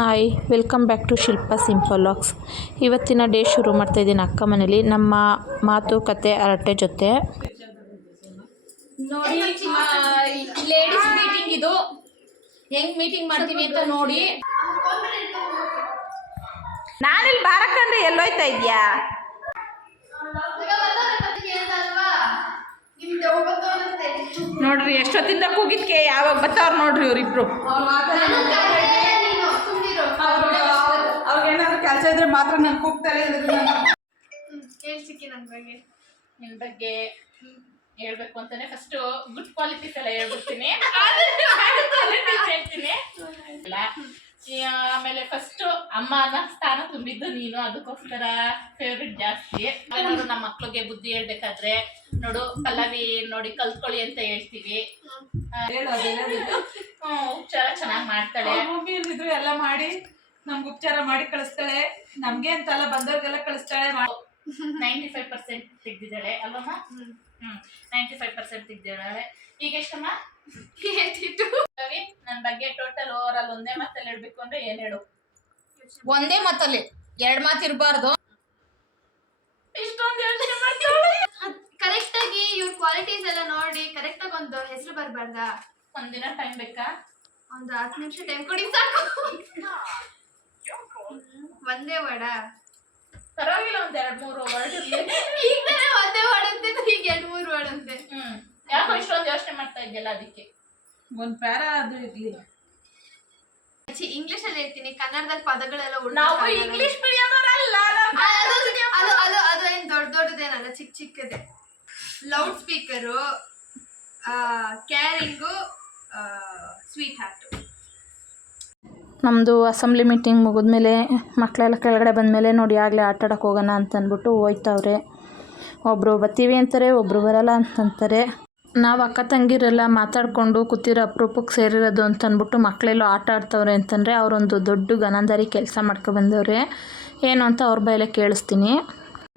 Hi welcome back to Shilpa simple logs. ಇವತ್ತಿನ day ಶುರು ಮಾಡ್ತಾಯಿದ್ದೀನಿ ಅಕ್ಕ ಮನೇಲಿ ನಮ್ಮ ಮಾತುಕತೆ ಹರಟೆ ಜೊತೆ. ನೋಡಿ ಲೇಡೀಸ್ ಮೀಟಿಂಗ್ ಇದು ಹೆಂಗ್ ಮೀಟಿಂಗ್ ಮಾಡ್ತೀವಿ ಅಂತ ನೋಡಿ. ನಾನಿಲ್ಲಿ ಬಾರಕ್ಕಂದ್ರೆ ಎಲ್ಲೋಯ್ತಾ ಇದೆಯಾ? ನೋಡ್ರಿ ಎಷ್ಟೊತ್ತಿಂದ ಕೂಗಿದ್ಕೆ ಯಾವಾಗ ಬರ್ತಾವ್ರು ನೋಡ್ರಿ ಇವ್ರಿಬ್ರು. ಅವ್ರಿಗೇನಾದ್ರು ಕೆಲಸ ಇದ್ರೆ ಮಾತ್ರ ನಾನು ಕೂಗ್ತಾರೆ. ನಿಮ್ ಬಗ್ಗೆ ಹೇಳ್ಬೇಕು ಅಂತಾನೆ ಫಸ್ಟ್ ಗುಡ್ ಕ್ವಾಲಿಟೀಸ್ ಎಲ್ಲ ಹೇಳ್ಬಿಡ್ತೀನಿ. ಹೇಳ್ತೀನಿ ಆಮೇಲೆ ಫಸ್ಟ್ ಅಮ್ಮನ ಸ್ಥಾನ ತುಂಬಿದ್ದು ನೀನು, ಅದಕ್ಕೋಸ್ಕರ ಫೇವ್ರೆಟ್ ಜಾಸ್ತಿ. ನಮ್ಮ ಮಕ್ಳಿಗೆ ಬುದ್ಧಿ ಹೇಳ್ಬೇಕಾದ್ರೆ ನೋಡು ಪಲ್ಲವಿ ನೋಡಿ ಕಲ್ತ್ಕೊಳ್ಳಿ ಅಂತ ಹೇಳ್ತೀವಿ. ಉಪಚಾರ ಚೆನ್ನಾಗಿ ಮಾಡ್ತಾಳೆ. ಇದ್ರು ಎಲ್ಲ ಮಾಡಿ ನಮ್ಗೆ ಉಪಚಾರ ಮಾಡಿ ಕಳಿಸ್ತಾಳೆ. ನಮ್ಗೆ ಅಂತಲ್ಲ ಬಂದವ್ರಿಗೆಲ್ಲ ಕಳಿಸ್ತಾಳೆ. 95% ತೆಗ್ದಿದ್ದಾಳೆ ಅಲ್ಲಮ್ಮ? 95% ತೆಗ್ದಿದ್ದಾಳೆ. ಈಗ ಎಷ್ಟಮ್ಮ? ನನ್ನ ಬಗ್ಗೆ ಟೋಟಲ್ ಓವರ್ ಆಲ್ ಒಂದೇ ಮಾತಲ್ಲಿ ಹೇಳ್ಬೇಕು ಅಂದ್ರೆ ಏನ್ ಹೇಳು? ಒಂದೇ ಮಾತಲ್ಲಿ ಎರಡ್ ಮಾತು ಇರಬಾರ್ದು. ಇಷ್ಟೊಂದು ಯೋಚನೆ ಮಾಡ್ತಾಳೆ. ಕರೆಕ್ಟ್ ಆಗಿ ಇವ್ರ ಕ್ವಾಲಿಟೀಸ್ ಎಲ್ಲ ನೋಡಿ ಕರೆಕ್ಟ್ ಆಗಿ ಒಂದು ಹೆಸರು ಬರ್ಬಾರ್ದಾ? ಒಂದಿನ ಟೈಮ್ ಬೇಕಾ? ಒಂದು 10 ನಿಮಿಷ ಟೈಮ್ ಕೊಡಿ ಸಾಕು. ಒಂದೇ ವಡ ಪರವಾಗಿಲ್ಲ, ಒಂದ್ 2-3 ವರ್ಡ್ ಇರ್ಲಿ. ಈಗ ಒಂದೇ ವಡ ಅಂತೆ, ಈಗ 2-3 ವಡ ಅಂತೆ. ಯಾಕೋ ಇಷ್ಟೊಂದು ಯೋಚನೆ ಮಾಡ್ತಾ ಇದ್ಯಲ್ಲ ಅದಕ್ಕೆ. ಒಂದ್ ಪ್ಯಾರ ಅದು ಇರ್ಲಿ. ಇಂಗ್ಲಿಷ್ ಅಲ್ಲಿ ಹೇಳ್ತೀನಿ, ಕನ್ನಡದಲ್ಲಿ ಪದಗಳೆಲ್ಲ ನಾವು ಇಂಗ್ಲಿಷ್ ಮೀಡಿಯಂ ಅವರಲ್ಲ. ಅದು ಏನ್ ದೊಡ್ಡದೇನಲ್ಲ, ಚಿಕ್ಕ ಚಿಕ್ಕದೆ. Loud speaker, caring, sweet heart. ನಮ್ಮದು ಅಸೆಂಬ್ಲಿ ಮೀಟಿಂಗ್ ಮುಗಿದ್ಮೇಲೆ ಮಕ್ಕಳೆಲ್ಲ ಕೆಳಗಡೆ ಬಂದಮೇಲೆ ನೋಡಿ ಆಗಲೇ ಆಟಾಡಕ್ಕೆ ಹೋಗೋಣ ಅಂತಂದ್ಬಿಟ್ಟು ಹೋಯ್ತವ್ರೆ. ಒಬ್ಬರು ಬರ್ತೀವಿ ಅಂತಾರೆ, ಒಬ್ಬರು ಬರಲ್ಲ ಅಂತಂತಾರೆ. ನಾವು ಅಕ್ಕ ತಂಗಿರೆಲ್ಲ ಮಾತಾಡಿಕೊಂಡು ಕೂತಿರೋ ಅಪರೂಪಕ್ಕೆ ಸೇರಿರೋದು ಅಂತಂದ್ಬಿಟ್ಟು ಮಕ್ಕಳೆಲ್ಲೋ ಆಟ ಆಡ್ತವ್ರೆ ಅಂತಂದರೆ ಅವರೊಂದು ದೊಡ್ಡ ಗನಂದಾರಿ ಕೆಲಸ ಮಾಡ್ಕೊಬಂದವ್ರೆ. ಏನು ಅಂತ ಅವ್ರ ಬಾಯಲ್ಲೇ ಕೇಳಿಸ್ತೀನಿ.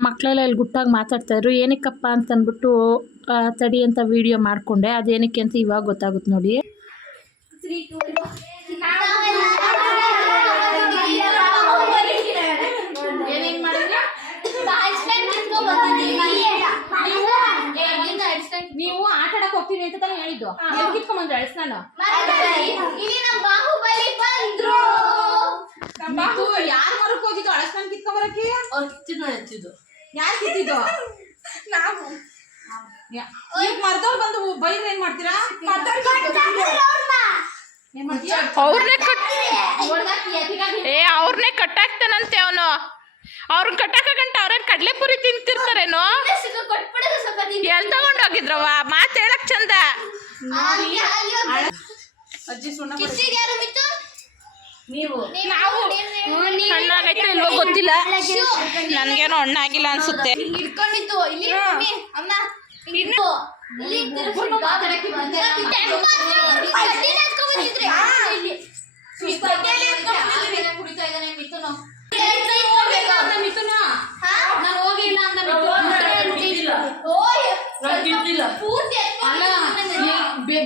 ಮಕ್ಕಳೆಲ್ಲ ಇಲ್ಲಿ ಗುಟ್ಟಾಗಿ ಮಾತಾಡ್ತಾಯಿದ್ರು. ಏನಕ್ಕಪ್ಪ ಅಂತಂದ್ಬಿಟ್ಟು ತಡಿ ಅಂತ ವಿಡಿಯೋ ಮಾಡಿಕೊಂಡೆ. ಅದೇನಕ್ಕೆ ಅಂತ ಇವಾಗ ಗೊತ್ತಾಗುತ್ತೆ ನೋಡಿ. ನೀವು ಆಟ ಆಡಕ್ ಹೋಗ್ತೀನಿ ಅಂತ ತಾನೇ ಹೇಳಿದ್ದು. ಕಿತ್ಕೊಂಡ್ಬಂದ್ರೆ ಅಳಿಸ್ ನಾನು ಯಾರು ಮರಕ್ ಹೋಗಿದ್ದು? ಅಳಸ್ತಾನ ಕಿತ್ಕೊಂಬರಕ್ಕೆ ಯಾರು ಕಿತ್ತಿದ್ದು? ನಾವು ಈಗ ಮರ್ದವ್ರು ಬಂದು ಬೈದ್ರೆ ಏನ್ ಮಾಡ್ತೀರಾ? ಅವ್ರನ್ನೇ ಕಟ್ಟಾಕ್ತಾನಂತೆ ಅವನು. ಅವ್ರನ್ನ ಕಟ್ಟಾಕ ಗಂಟ ಅವ್ರೇನು ಕಡಲೆಪುರಿ ತಿಂತಿರ್ತಾರೇನೋ? ಎಲ್ಲಿ ತಗೊಂಡೋಗಿದ್ರವ? ಮಾತು ಹೇಳಕ್ ಚಂದ. ಹಣ್ಣಾಗೈತೆ ಇಲ್ವೋ ಗೊತ್ತಿಲ್ಲ, ನನ್ಗೇನೋ ಹಣ್ಣಾಗಿಲ್ಲ ಅನ್ಸುತ್ತೆ.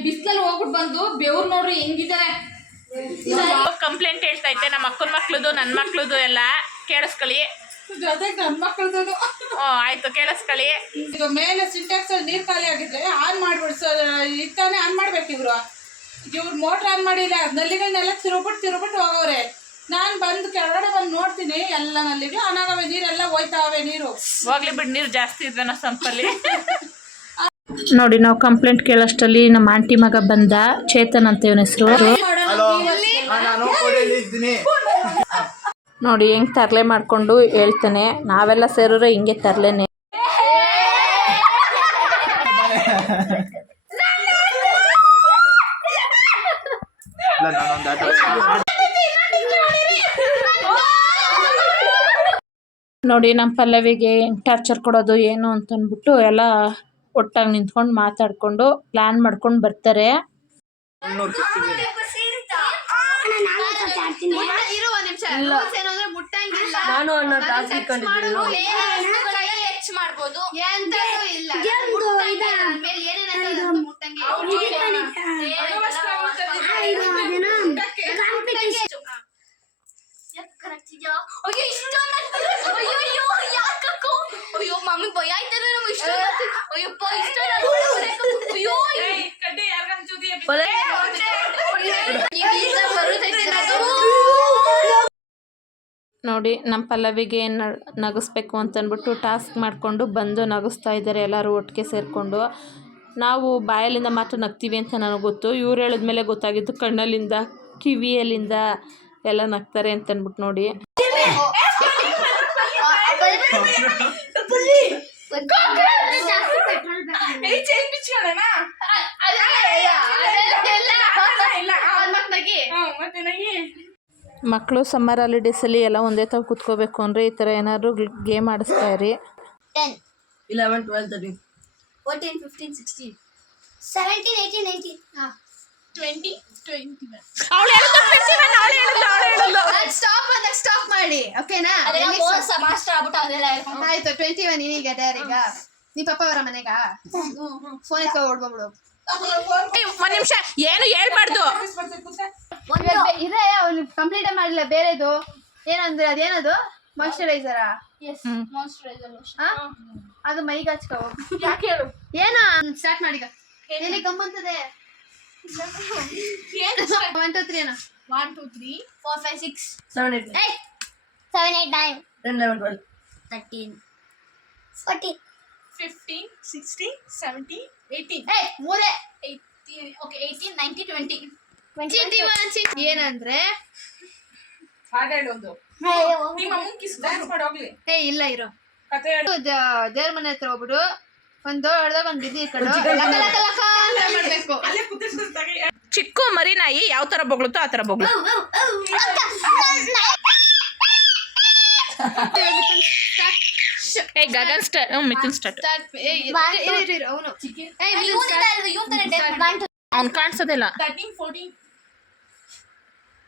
ಬಿಸ್ಲಲ್ಲಿ ಹೋಗ್ಬಿಟ್ಟು ಬಂದು ಬೆವ್ರು ನೋಡ್ರಿ ಹೆಂಗಿದ್ದಾರೆ. ಕಂಪ್ಲೇಂಟ್ ಹೇಳ್ತಾ ಇದ್ದೆ ನಮ್ಮ ಅಕ್ಕನ ಮಕ್ಳದು ನನ್ನ ಮಕ್ಳದು ಎಲ್ಲ. ಕೇಳಿಸ್ಕೊಳ್ಳಿ. ಜೊತೆಗೆ ನನ್ನ ಮಕ್ಕಳದು. ಆಯ್ತು ಕೇಳಿಸ್ಕೊಳ್ಳಿ. ಈಗ ಮೇಲೆ ಸಿಂಟ್ಯಾಕ್ಸ್ ಅಲ್ಲಿ ನೀರು ಖಾಲಿ ಆಗಿದ್ರೆ ಆನ್ ಮಾಡ್ಬಿಡ್ಸೋ ಇತ್ತಾನೆ ಆನ್ ಮಾಡ್ಬೇಕು ಇವ್ರು ಮೋಟ್ರ್ ಆನ್ ಮಾಡಿಲ್ಲ. ನಲ್ಲಿಗಳನ್ನೆಲ್ಲ ತಿರುಬಿಟ್ಟು ಹೋಗವ್ರೆ. ನಾನು ಬಂದು ಕೆಳಗಡೆ ಬಂದು ನೋಡ್ತೀನಿ, ಎಲ್ಲ ನಲ್ಲಿಗಳು ಆನ್ ಆಗವೆ, ನೀರೆಲ್ಲ ಹೋಯ್ತಾವೆ. ನೀರು ಹೋಗ್ಲಿ ಬಿಡು, ನೀರು ಜಾಸ್ತಿ ಇದ್ವೇನೋ ಸಂಪಲ್ಲಿ. ನೋಡಿ ನಾವು ಕಂಪ್ಲೇಂಟ್ ಕೇಳೋಷ್ಟರಲ್ಲಿ ನಮ್ಮ ಆಂಟಿ ಮಗ ಬಂದ, ಚೇತನ್ ಅಂತ ಇವನ ಹೆಸರು. ನೋಡಿ ಹೆಂಗ್ ತರಲೆ ಮಾಡ್ಕೊಂಡು ಹೇಳ್ತಾನೆ. ನಾವೆಲ್ಲ ಸೇರಿದ್ರೆ ಹಿಂಗೆ ತರಲೆನೆ. ನೋಡಿ ನಮ್ಮ ಪಲ್ಲವಿಗೆ ಟಾರ್ಚರ್ ಕೊಡೋದು ಏನು ಅಂತಂದ್ಬಿಟ್ಟು ಎಲ್ಲ ಒಟ್ಟಾಗಿ ನಿಂತ್ಕೊಂಡು ಮಾತಾಡ್ಕೊಂಡು ಪ್ಲಾನ್ ಮಾಡ್ಕೊಂಡು ಬರ್ತಾರೆ. ಮಾಡ್ತಿದ್ಯಾ? ಅಯ್ಯೋ ಇಷ್ಟೊಂದು ಅಯ್ಯೋ ಅಯ್ಯೋ ಯಾಕಕ್ಕೋ? ಅಯ್ಯೋ ಮಮ್ಮಿ ಭಯ ಆಯ್ತಲ್ಲ ನಮ್ಗೆ ಇಷ್ಟೊಂದು. ಅಯ್ಯಪ್ಪ ಇಷ್ಟೊಂದು ಅಯ್ಯೋ ಕಡ್ಡೆ ಯಾರ್ಗಂತ ಜೊತೆ ನೋಡಿ ನಮ್ಮ ಪಲ್ಲವಿಗೆ ನಗಿಸ್ಬೇಕು ಅಂತಂದ್ಬಿಟ್ಟು ಟಾಸ್ಕ್ ಮಾಡಿಕೊಂಡು ಬಂದು ನಗಿಸ್ತಾ ಇದ್ದಾರೆ ಎಲ್ಲರೂ ಒಟ್ಟಿಗೆ ಸೇರಿಕೊಂಡು. ನಾವು ಬಾಯಲ್ಲಿಂದ ಮಾತ್ರ ನಗ್ತೀವಿ ಅಂತ ನನಗೆ ಗೊತ್ತು, ಇವ್ರು ಹೇಳಿದ್ಮೇಲೆ ಗೊತ್ತಾಗಿದ್ದು ಕಣ್ಣಲ್ಲಿಂದ ಕಿವಿಯಲ್ಲಿಂದ ಎಲ್ಲ ನಗ್ತಾರೆ ಅಂತಂದ್ಬಿಟ್ಟು ನೋಡಿ. ಮಕ್ಕಳು ಸಮ್ಮರ್ ಹಾಲಿಡೇಸಲ್ಲಿ ಎಲ್ಲ ಒಂದೇ ತಾವು ಕೂತ್ಕೋಬೇಕು ಅಂದರೆ ಈ ಥರ ಏನಾದರೂ ಗೇಮ್ ಆಡಿಸ್ತಾ ಇರಿ. 10, 11, 12, 13, 14, 15, 16, 17, 18, 19, 20, 21. ಸ್ಟಾಪ್ ಮಾಡಿ ಓಕೆನಾ? ಮಾಸ್ಟರ್ ಆಗ್ಬಿಟ್ಟು ಅದೆಲ್ಲ ಆಯ್ತು 21 ನೀನೀಗ ಈಗ ನೀ ಪಪ್ಪ ಅವರ ಮನೆಗ ಫೋನ್ ಎತ್ಕೊ ಓಡ್ಬೋಗ್ಬಿಡು. ಒಂದ್ ನಿಮಿಷ ಏನು ಹೇಳ್ಬಾರ್ದು. ಇದೆ ಅವ್ನು ಕಂಪ್ಲೀಟ್ ಮಾಡಿಲ್ಲ ಬೇರೆದು ಏನಂದ್ರೆ ಅದೇನದು ಮಾಯಿಶ್ಚರೈಸರ ಅದು ಮೈಗೆ ಹಚ್ಕೋ. ಯಾಕೆ ಹೇಳು? ಏನ ಸ್ಟಾರ್ಟ್ ಮಾಡೀಗ. ಏನೇ ಗಮ್ಮಂತದೆ 1 2 3 ಏನೋ 1 2 3 4 5 6 7 8 9 10 11 12 13 14 15 16 17 18 ಮೂರೇ 18 okay 18 19 20 ಏನಂದ್ರೆ ಹಾಡು ಹೇಳೋದು ನಿಮ್ಮ ಅಮ್ಮನ ಕಿಸ್ ಡ್ಯಾನ್ಸ್ ಮಾಡಿ ಹೋಗ್ಲಿ. ಇಲ್ಲ ಇರೋ ಕತೆ ಹೇಳು. ದೇವ್ರ ಮನೆ ಹತ್ರ ಹೋಗ್ಬಿಡು ಒಂದ್ ದೊಡ್ಡದಾಗ ಒಂದ್ ಬಿದ್ದಿ ಇಟ್ಕೊಂಡು ಲಕ ಲಕ ಲಕ ಅಂತ ಮಾಡ್ಬೇಕು. ಅಲ್ಲೇ ಕುದಿಸ್ದಾಗ ಚಿಕ್ಕು ಮರಿ ನಾಯಿ ಯಾವ ತರ ಬೊಗಳುತ್ತೋ ಆ ತರ ಬೊಗಳು. Gagan start Mithun start. ಅವನು ಅವ್ನು ಕಾಣಿಸೋದಿಲ್ಲ. 13 14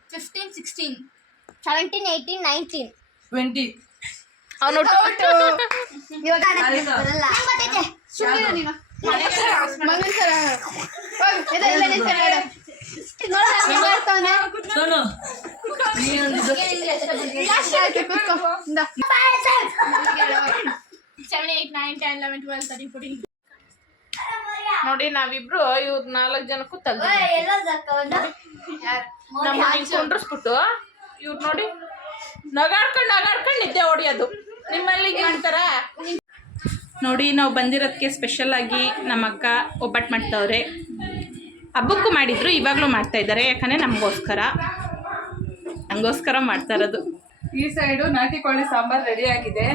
15 16 17 18 19 20 ಅವನು ಇವಾಗ ಬರಲ್ಲ ಸುಮ್ಮನೆ ನೀನು ಮಗನ ಸರ ಇಲ್ಲ ನಿಂತ್ಕೊಳ್ಳ ಸೋನು ಕೂತ್ಕೋ 7 8 9 10 11 12 13 14 ನೋಡಿ ನಾವಿಬ್ರು ಇವ್ರ 4 ಜನಕ್ಕೂ ತಗ್ಗಿ ನಮ್ಮ ಕುಂಡ್ರಿಸ್ಬಿಟ್ಟು ಇವ್ರು ನೋಡಿ ನಗಾಡ್ಕೊಂಡು ನಿದ್ದೆ ಹೊಡಿಯೋದು. ನಿಮ್ಮಲ್ಲಿ ಮಾಡ್ತಾರ ನೋಡಿ. ನಾವು ಬಂದಿರೋದಕ್ಕೆ ಸ್ಪೆಷಲ್ ಆಗಿ ನಮ್ಮ ಅಕ್ಕ ಒಬ್ಬಟ್ಟು ಮಾಡ್ತಾವ್ರೆ. ಹಬ್ಬಕ್ಕೂ ಮಾಡಿದ್ರು, ಇವಾಗಲೂ ಮಾಡ್ತಾ ಇದ್ದಾರೆ. ಯಾಕಂದರೆ ನಮಗೋಸ್ಕರ ಮಾಡ್ತಾ ಇರೋದು. ಈ ಸೈಡು ನಾಟಿ ಕೋಳಿ ಸಾಂಬಾರ್ ರೆಡಿ ಆಗಿದೆ.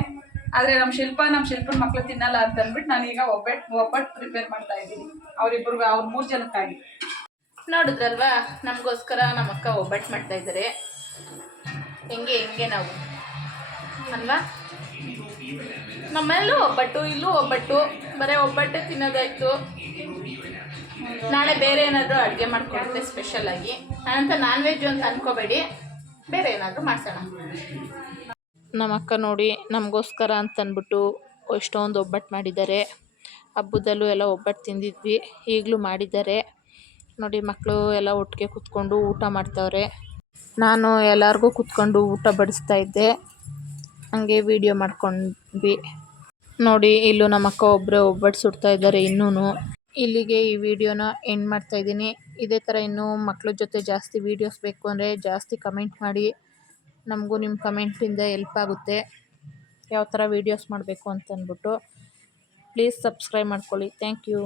ಆದರೆ ನಮ್ಮ ಶಿಲ್ಪನ ಮಕ್ಳು ತಿನ್ನಲ್ಲ ಅಂತ ಅಂದ್ಬಿಟ್ಟು ನಾನೀಗ ಒಬ್ಬಟ್ಟು ಪ್ರಿಪೇರ್ ಮಾಡ್ತಾ ಇದ್ದೀನಿ ಅವ್ರಿಬ್ರಿಗೆ, ಅವ್ರ 3 ಜನಕ್ಕಾಗಿ. ನೋಡಿದ್ರಲ್ವಾ, ನಮಗೋಸ್ಕರ ನಮ್ಮ ಅಕ್ಕ ಒಬ್ಬಟ್ಟು ಮಾಡ್ತಾ ಇದ್ದಾರೆ. ಹೆಂಗೆ ನಾವು ಅಲ್ವಾ? ನಮ್ಮಲ್ಲೂ ಒಬ್ಬಟ್ಟು, ಇಲ್ಲೂ ಒಬ್ಬಟ್ಟು, ಬರೀ ಒಬ್ಬಟ್ಟೆ ತಿನ್ನೋದಾಯ್ತು. ನಾಳೆ ಬೇರೆ ಏನಾದರೂ ಅಡುಗೆ ಮಾಡ್ಕೊಡುತ್ತೆ ಸ್ಪೆಷಲ್ ಆಗಿ. ನಾನಂತ ನಾನ್ ವೆಜ್ ಅಂತ ಅನ್ಕೋಬೇಡಿ, ಬೇರೆ ಏನಾದರೂ ಮಾಡ್ಸೋಣ. ನಮ್ಮ ಅಕ್ಕ ನೋಡಿ ನಮಗೋಸ್ಕರ ಅಂತಂದ್ಬಿಟ್ಟು ಎಷ್ಟೊಂದು ಒಬ್ಬಟ್ಟು ಮಾಡಿದ್ದಾರೆ. ಹಬ್ಬದಲ್ಲೂ ಎಲ್ಲ ಒಬ್ಬಟ್ಟು ತಿಂದಿದ್ವಿ, ಈಗಲೂ ಮಾಡಿದ್ದಾರೆ ನೋಡಿ. ಮಕ್ಕಳು ಎಲ್ಲ ಒಟ್ಟಿಗೆ ಕೂತ್ಕೊಂಡು ಊಟ ಮಾಡ್ತಾವ್ರೆ. ನಾನು ಎಲ್ಲರಿಗೂ ಕೂತ್ಕೊಂಡು ಊಟ ಬಡಿಸ್ತಾ ಇದ್ದೆ, ಹಂಗೆ ವಿಡಿಯೋ ಮಾಡ್ಕೊಂಡ್ವಿ ನೋಡಿ. ಇಲ್ಲೂ ನಮ್ಮ ಅಕ್ಕ ಒಬ್ಬರೇ ಒಬ್ಬಟ್ಟು ಸುಡ್ತಾ ಇದ್ದಾರೆ. ಇನ್ನೂ ಇಲ್ಲಿಗೆ ಈ ವಿಡಿಯೋನ ಎಂಡ್ ಮಾಡ್ತಾಯಿದ್ದೀನಿ. ಇದೇ ಥರ ಇನ್ನೂ ಮಕ್ಕಳ ಜೊತೆ ಜಾಸ್ತಿ ವೀಡಿಯೋಸ್ ಬೇಕು ಅಂದರೆ ಜಾಸ್ತಿ ಕಮೆಂಟ್ ಮಾಡಿ. ನಮಗೂ ನಿಮ್ಮ ಕಮೆಂಟಿಂದ ಹೆಲ್ಪ್ ಆಗುತ್ತೆ ಯಾವ ಥರ ವೀಡಿಯೋಸ್ ಮಾಡಬೇಕು ಅಂತಂದ್ಬಿಟ್ಟು. ಪ್ಲೀಸ್ ಸಬ್ಸ್ಕ್ರೈಬ್ ಮಾಡ್ಕೊಳ್ಳಿ. Thank you.